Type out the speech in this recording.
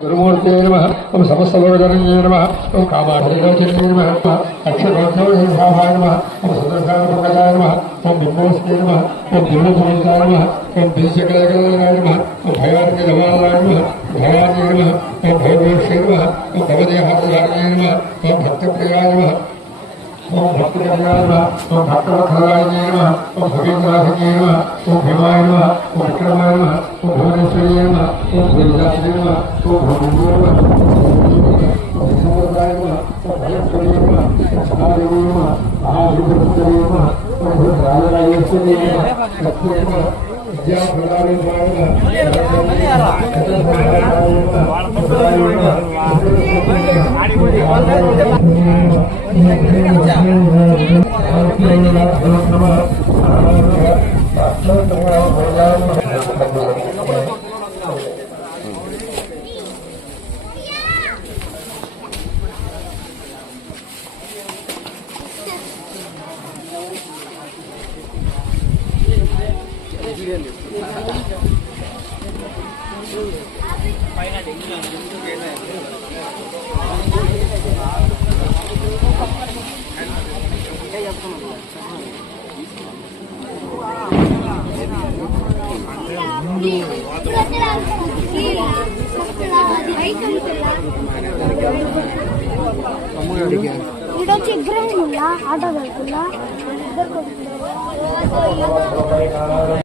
गुरुमूर्ते नमः ओम समस्तलोचने नमः ओम कामाधिलोचने नमः अक्षरोद्भवभावाय नमः ओम सदर्शानपङ्कजाय नमः ओम बिम्बोस्ते नमः ओम बिम्बोपमन्ताय नमः ओम बीजकलकलाय नमः ओम भयार्यधमालाय नमः भवानी नमः ओम भैरवेश्वरे नमः ओम भवदेहार्याय नमः ओम भक्तप्रियाय नमः ओम भक्तकल्याय नमः ओम भक्तवत्सलाय नमः ओम भगीन्द्राय नमः ओम भीमाय नमः ओम विक्रमाय नमः ओम भुवनेश्वरी नमः ओम भूमिदासी नमः ओम भूमिदेव नमः ओम समर्दाय नमः ओम भयेश्वरी नमः ओम महादेवी नमः महाभूतपुत्री नमः ओम भूतराजेश्वरी नमः लक्ष्मी नमः विद्याप्रदाय ఆటో